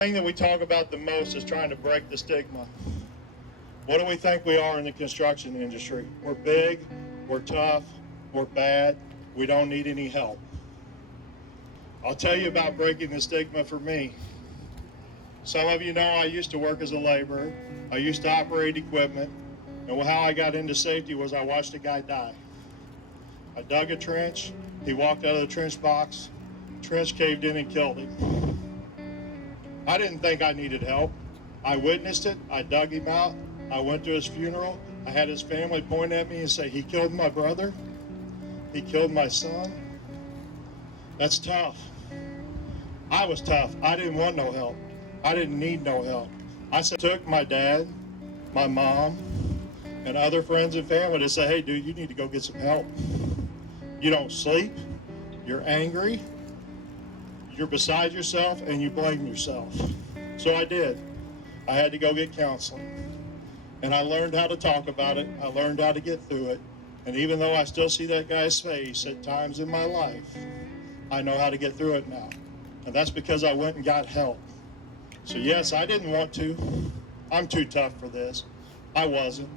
The thing that we talk about the most is trying to break the stigma. What do we think we are in the construction industry? We're big, we're tough, we're bad, we don't need any help. I'll tell you about breaking the stigma for me. Some of you know I used to work as a laborer. I used to operate equipment. And how I got into safety was I watched a guy die. I dug a trench, he walked out of the trench box, trench caved in and killed him. I didn't think I needed help. I witnessed it, I dug him out, I went to his funeral, I had his family point at me and say, he killed my brother, he killed my son. That's tough. I was tough. I didn't want no help. I didn't need no help. I took my dad, my mom, and other friends and family to say, hey dude, you need to go get some help. You don't sleep, you're angry, you're beside yourself, and you blame yourself. So I did. I had to go get counseling. And I learned how to talk about it. I learned how to get through it. And even though I still see that guy's face at times in my life, I know how to get through it now. And that's because I went and got help. So yes, I didn't want to. I'm too tough for this. I wasn't.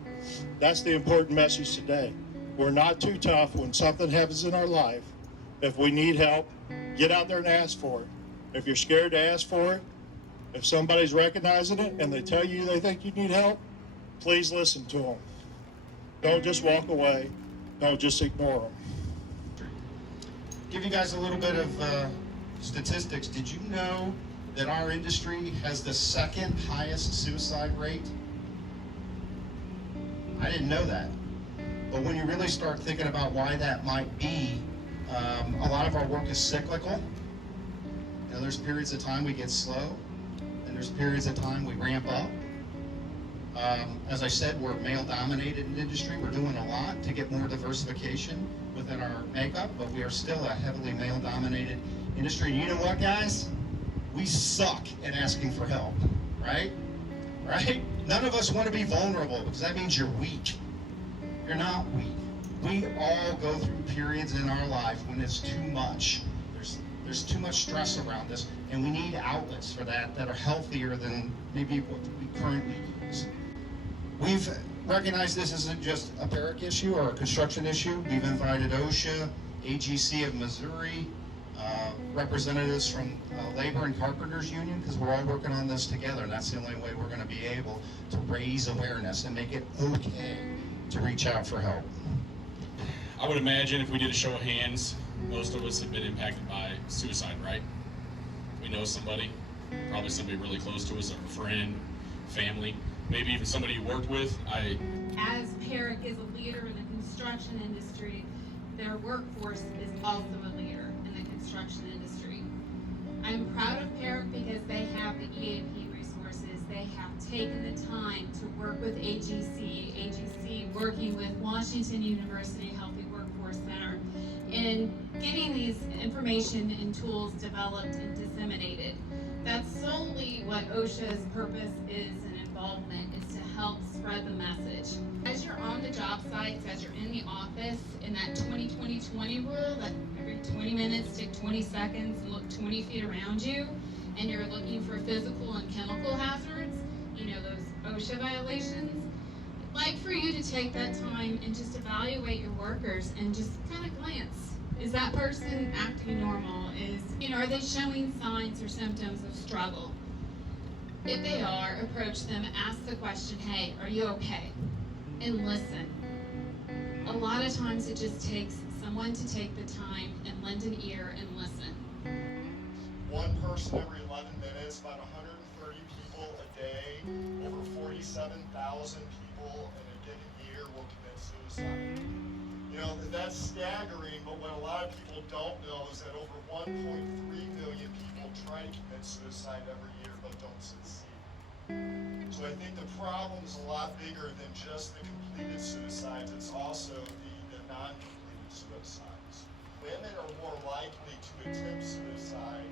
That's the important message today. We're not too tough when something happens in our life. If we need help, get out there and ask for it. If you're scared to ask for it, if somebody's recognizing it and they tell you they think you need help, please listen to them. Don't just walk away. Don't just ignore them. Give you guys a little bit of statistics. Did you know that our industry has the second highest suicide rate? I didn't know that. But when you really start thinking about why that might be, a lot of our work is cyclical. You know, there's periods of time we get slow, and there's periods of time we ramp up. As I said, we're a male-dominated industry. We're doing a lot to get more diversification within our makeup, but we are still a heavily male-dominated industry. And you know what, guys? We suck at asking for help, right? Right? None of us want to be vulnerable because that means you're weak. You're not weak. We all go through periods in our life when it's too much. There's too much stress around us, and we need outlets for that are healthier than maybe what we currently use. We've recognized this isn't just a PARIC issue or a construction issue. We've invited OSHA, AGC of Missouri, representatives from Labor and Carpenters Union, because we're all working on this together, and that's the only way we're going to be able to raise awareness and make it okay to reach out for help. I would imagine if we did a show of hands, most of us have been impacted by suicide, right? We know somebody, probably somebody really close to us, a friend, family, maybe even somebody you worked with. As PARIC is a leader in the construction industry, their workforce is also a leader in the construction industry. I'm proud of PARIC because they have the EAP resources. They have taken the time to work with AGC working with Washington University Healthy Workforce Center, in getting these information and tools developed and disseminated. That's solely what OSHA's purpose is and involvement is, to help spread the message. As you're on the job sites, as you're in the office, in that 20-20-20 rule, that every 20 minutes take 20 seconds and look 20 feet around you, and you're looking for physical and chemical hazards, you know, those OSHA violations, I'd like for you to take that time and just evaluate your workers and just kind of glance. Is that person acting normal? Are they showing signs or symptoms of struggle? If they are, approach them, ask the question, hey, are you okay? And listen. A lot of times it just takes someone to take the time and lend an ear and listen. One person every 11 minutes, about 130 people a day, over 47,000 people in a given year will commit suicide. You know, that's staggering, but what a lot of people don't know is that over 1.3 million people try to commit suicide every year but don't succeed. So I think the problem is a lot bigger than just the completed suicides. It's also the non-completed suicides. Women are more likely to attempt suicide